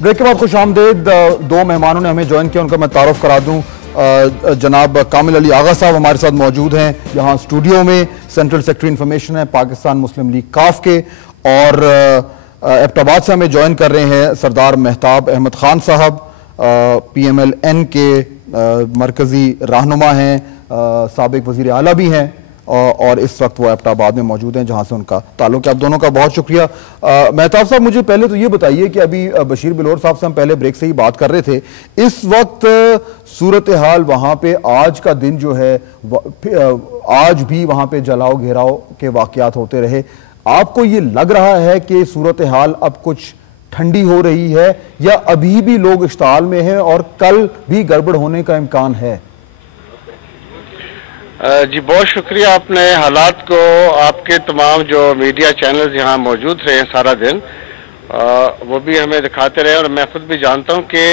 Break के बाद खुश आमदेद। दो मेहमानों ने हमें ज्वाइन किया, उनका मैं तारुफ करा दूं। जनाब कामिल अली आगा साहब हमारे साथ मौजूद हैं यहाँ स्टूडियो में, सेंट्रल सेक्रेटरी इंफॉर्मेशन है पाकिस्तान मुस्लिम लीग काफ के, और एबटाबाद से हमें ज्वाइन कर रहे हैं सरदार मेहताब अहमद खान साहब, PMLN के मरकजी रहनुमा हैं, साबिक वजीर आला भी हैं, और इस वक्त वो एबटाबाद में मौजूद हैं जहां से उनका ताल्लुक है। आप दोनों का बहुत शुक्रिया। मेहताब साहब, मुझे पहले तो ये बताइए कि अभी बशीर बिलोर साहब से हम पहले ब्रेक से ही बात कर रहे थे, इस वक्त सूरत हाल वहां पे आज का दिन जो है, आज भी वहां पे जलाओ घेराव के वाकयात होते रहे, आपको ये लग रहा है कि सूरत हाल अब कुछ ठंडी हो रही है या अभी भी लोग इश्ताल में हैं और कल भी गड़बड़ होने का इम्कान है? जी बहुत शुक्रिया। आपने हालात को, आपके तमाम जो मीडिया चैनल्स यहाँ मौजूद रहे सारा दिन, वो भी हमें दिखाते रहे, और मैं खुद भी जानता हूँ कि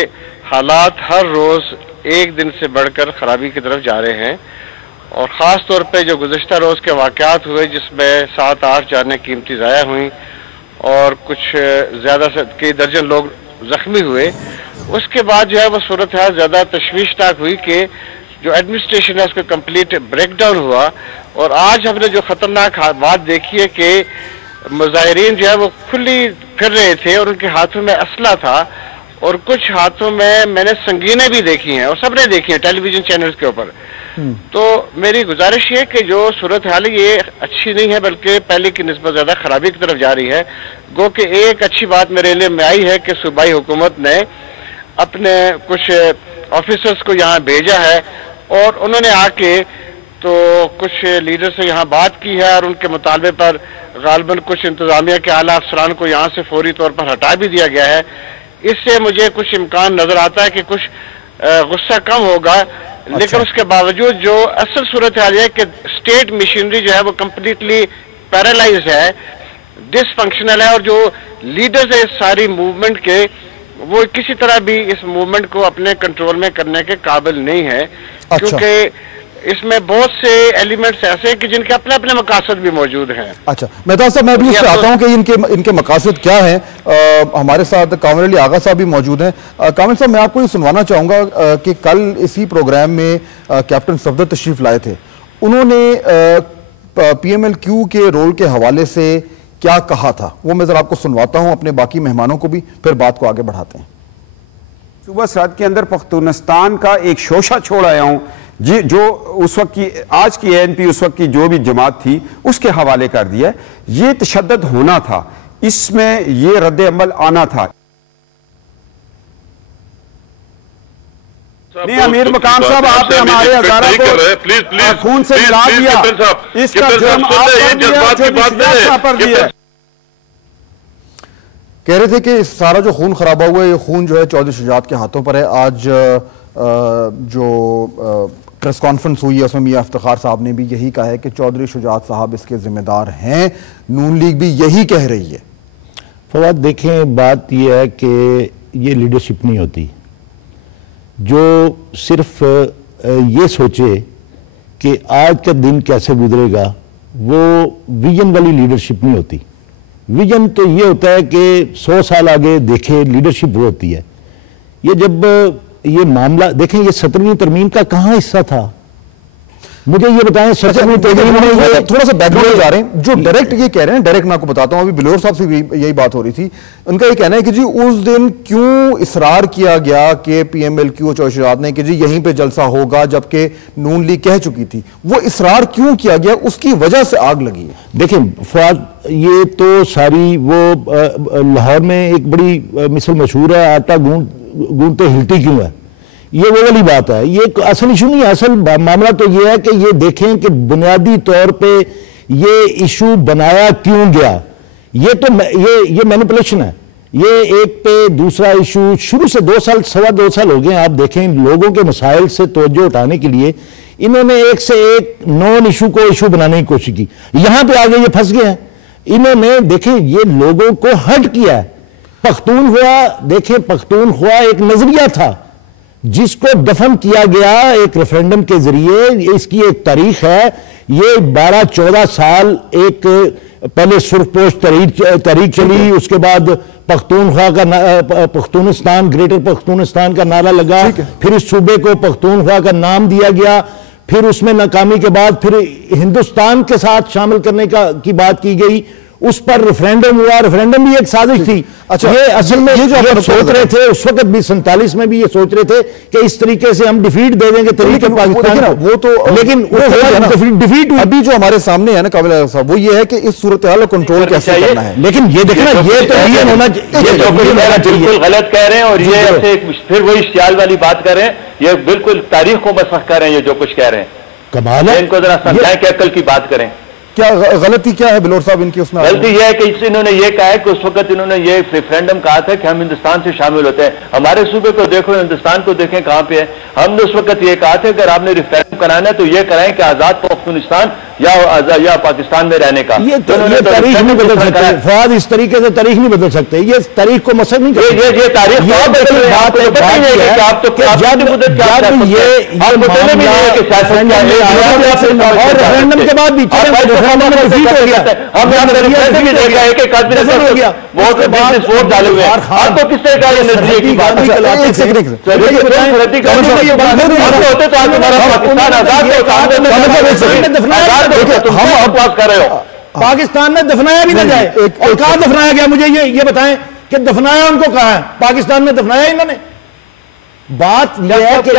हालात हर रोज़ एक दिन से बढ़कर ख़राबी की तरफ जा रहे हैं। और ख़ास तौर पे जो गुज़िश्ता रोज़ के वाक़यात हुए जिसमें 7-8 जानें कीमती ज़ाया हुई और कुछ ज़्यादा से कई दर्जन लोग ज़ख्मी हुए, उसके बाद जो है वो सूरत हाल ज़्यादा तशवीशनाक हुई कि जो एडमिनिस्ट्रेशन है उसका कंप्लीट ब्रेकडाउन हुआ। और आज हमने जो खतरनाक बात देखी है कि मुजाहिरीन जो है वो खुली फिर रहे थे और उनके हाथों में असला था, और कुछ हाथों में मैंने संगीनें भी देखी हैं और सबने देखी हैं टेलीविजन चैनल्स के ऊपर। तो मेरी गुजारिश ये कि जो सूरत हाल ये अच्छी नहीं है बल्कि पहले की निस्बत ज़्यादा खराबी की तरफ जा रही है। गो कि एक अच्छी बात मेरे लिए में आई है कि सूबाई हुकूमत ने अपने कुछ ऑफिसर्स को यहाँ भेजा है और उन्होंने आके तो कुछ लीडर से यहाँ बात की है और उनके मुतालबे पर गालबन कुछ इंतजामिया के आला अफसरान को यहाँ से फौरी तौर पर हटा भी दिया गया है। इससे मुझे कुछ इम्कान नजर आता है कि कुछ गुस्सा कम होगा। लेकिन उसके बावजूद जो असल सूरत हाल है कि स्टेट मशीनरी जो है वो कम्प्लीटली पैरालाइज है, डिसफंक्शनल है, और जो लीडर्स है इस सारी मूवमेंट के, वो किसी तरह भी इस मूवमेंट को अपने कंट्रोल में करने के काबिल नहीं है। क्योंकि इसमें बहुत से एलिमेंट्स ऐसे हैं कि जिनके अपने अपने मकासद भी मौजूद हैं। अच्छा मेहताब साहब, मैं भी उससे आता हूं कि इनके मकासद क्या हैं। हमारे साथ कामिल अली आगा साहब भी मौजूद हैं। कामिल साहब, मैं आपको ये सुनवाना चाहूंगा कि कल इसी प्रोग्राम में कैप्टन सफदर तशरीफ लाए थे, उन्होंने PMLQ के रोल के हवाले से क्या कहा था, वो मैं जरा आपको सुनवाता हूं, अपने बाकी मेहमानों को भी, फिर बात को आगे बढ़ाते हैं। सुबह सरहद के अंदर पख्तूनिस्तान का एक शोशा छोड़ आया हूं जी, जो उस वक्त की, आज की ANP उस वक्त की जो भी जमात थी उसके हवाले कर दिया। ये तशद्दुद होना था, इसमें ये रद्द अमल आना था। नहीं अमीर मकाम साहब, आपने हमारे हजारा को खून से मिला दिया, इसका जुर्म आप पर दिया। कह रहे थे कि सारा जो खून खराबा हुआ है, ये खून जो है चौधरी शुजात के हाथों पर है। आज जो प्रेस कॉन्फ्रेंस हुई है उसमें मियां इफ्तिखार साहब ने भी यही कहा है कि चौधरी शुजात साहब इसके जिम्मेदार हैं, नून लीग भी यही कह रही है। फवाद देखें, बात यह है कि ये लीडरशिप नहीं होती जो सिर्फ ये सोचे कि आज का दिन कैसे गुजरेगा, वो विजन वाली लीडरशिप नहीं होती। विजन तो ये होता है कि 100 साल आगे देखे, लीडरशिप वो होती है। ये जब ये मामला देखें, ये 17वीं तरमीम का कहाँ हिस्सा था, मुझे ये बताएं। 17वीं तरमीम में थोड़ा सा बैकग्राउंड जा रहे हैं, जो डायरेक्ट ये कह रहे हैं, डायरेक्ट मैं आपको बताता हूं, अभी बिलोर साहब से भी यही बात हो रही थी। उनका ये कहना है कि जी उस दिन क्यों इसरार किया गया कि PMLQ चौधरी शुजात ने कि जी यहीं पे जलसा होगा, जबकि नून लीग कह चुकी थी, वो इसरार क्यों किया गया, उसकी वजह से आग लगी है। देखें फवाद, ये तो सारी वो लाहौर में एक बड़ी मिसल मशहूर है, आटा गूंदते हिलती क्यों है, ये वो वाली बात है। ये असल इशू नहीं है। असल मामला तो ये है कि ये देखें कि बुनियादी तौर पे ये इशू बनाया क्यों गया। ये तो ये मैनिपुलेशन है। ये एक पे दूसरा इशू शुरू से 2 साल, 2.25 साल हो गए। आप देखें, लोगों के मसाइल से तवज्जो उठाने के लिए इन्होंने एक से एक नॉन इशू को इशू बनाने की कोशिश की। यहां पे आगे ये फंस गए हैं। इन्होंने देखें ये लोगों को हर्ट किया है। पख्तूनख्वा, देखें पख्तूनख्वा एक नजरिया था जिसको दफन किया गया एक रेफरेंडम के जरिए। इसकी एक तारीख है, ये 12-14 साल एक पहले सुर्खपोश तहरीक चली, उसके बाद पख्तूनख्वा का पख्तूनिस्तान, ग्रेटर पख्तूनिस्तान का नारा लगा, फिर इस सूबे को पख्तूनख्वा का नाम दिया गया, फिर उसमें नाकामी के बाद फिर हिंदुस्तान के साथ शामिल करने की बात की गई, उस पर रेफरेंडम हुआ, रेफरेंडम भी एक साजिश थी। अच्छा, ये असल में ये जो आप सोच रहे थे उस वक्त भी 47 में भी ये सोच रहे थे कि इस तरीके से हम डिफीट दे देंगे तरीके पाकिस्तान को, वो तो लेकिन डिफीट हुई। अभी जो हमारे सामने है ना काबिल साहब, वो ये है कि इस सूरत हाल को कंट्रोल कैसे करना है। लेकिन ये देखना, ये तो ये होना बिल्कुल गलत कह रहे हैं और ये फिर वही सियाल वाली बात कर रहे हैं, ये बिल्कुल तारीख को मसख कर रहे हैं। ये जो कुछ कह रहे हैं कमाल है, इनको जरा समझाएं कि अकल की बात करें। क्या गलती क्या है बिलोर साहब इनकी? उसमें गलती यह है कि इन्होंने ये कहा है कि उस वक्त इन्होंने ये रेफरेंडम कहा था कि हम हिंदुस्तान से शामिल होते हैं। हमारे सूबे को देखो, हिंदुस्तान को देखें कहां पे है। हमने उस वक्त ये कहा था अगर आपने रेफरेंडम कराना है तो ये कराएं कि आजाद पख्तूनिस्तान या पाकिस्तान में रहने का। ये तारीख नहीं बदल सकते फवाद, इस तरीके से तारीख नहीं बदल सकते, ये तारीख को मसक नहीं करते। ये तारीख रेफरेंडम के बाद भी वोट डाले हुए आपको किस तरह का ये नजरिए की बात होते तो आज हमारा पाकिस्तान आजाद हम अपवास कर रहे हो। पाकिस्तान में दफनाया भी ना जाए, और कहां दफनाया गया मुझे ये बताएं कि दफनाया उनको कहां है? पाकिस्तान में दफनाया इन्होंने। बात यह है कि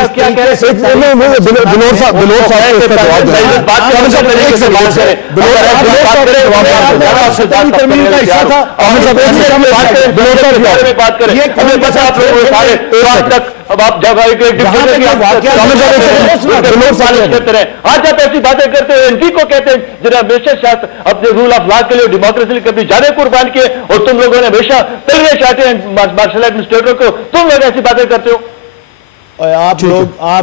बिलोर साहब अब आप जब आज आप ऐसी बातें करते हो, एमपी को कहते हैं जिन्हें हमेशा शायद अपने रूल ऑफ लॉ के लिए, डेमोक्रेसी के लिए कभी ज्यादा कुर्बान किए, और तुम लोगों ने हमेशा तलवे चाहते हैं मार्शल एडमिनिस्ट्रेटर को, तुम लोग ऐसी बातें करते हो। आप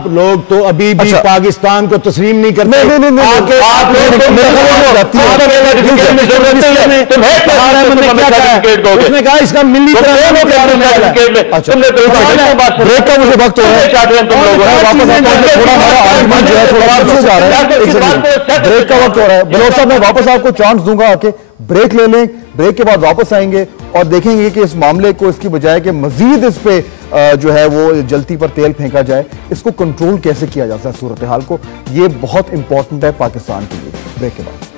लोग तो अभी भी पाकिस्तान को तस्लीम नहीं करते। उसने कहा इसका मिली ब्रेक का मुझे वक्त हो रहा है, ब्रेक का वक्त हो रहा है। बिलोर साहब मैं वापस आपको चांस दूंगा आके ब्रेक ले लें, ब्रेक के बाद वापस आएंगे और देखेंगे कि इस मामले को इसकी बजाय कि मजीद इस पे जो है वो जलती पर तेल फेंका जाए, इसको कंट्रोल कैसे किया जाता है सूरत हाल को। ये बहुत इंपॉर्टेंट है पाकिस्तान के लिए। ब्रेक के बाद